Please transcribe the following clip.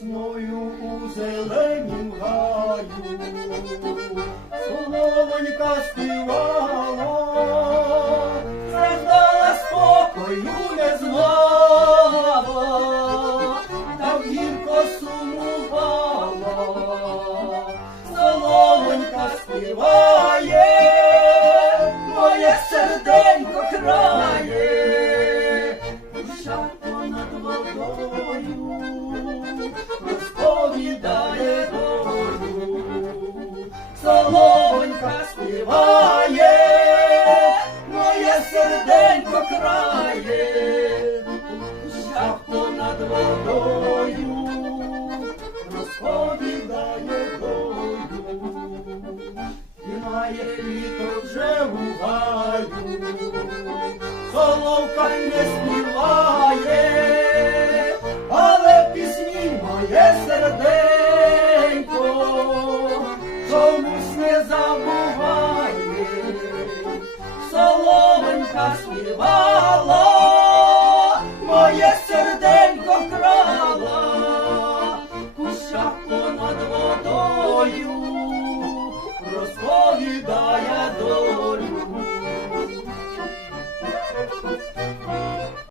весною у зеленім гаю, соловонька співала, страждала спокою не знала, так гірко сумувала, соловонька співає, моє серденько крає, душа понад водою, співає, моє серденько крає, душа понад водою, розповідає долю. Немає літо вже у гаю, соловка не співає, чомусь не забуває, соловенька співала, моє серденько крала,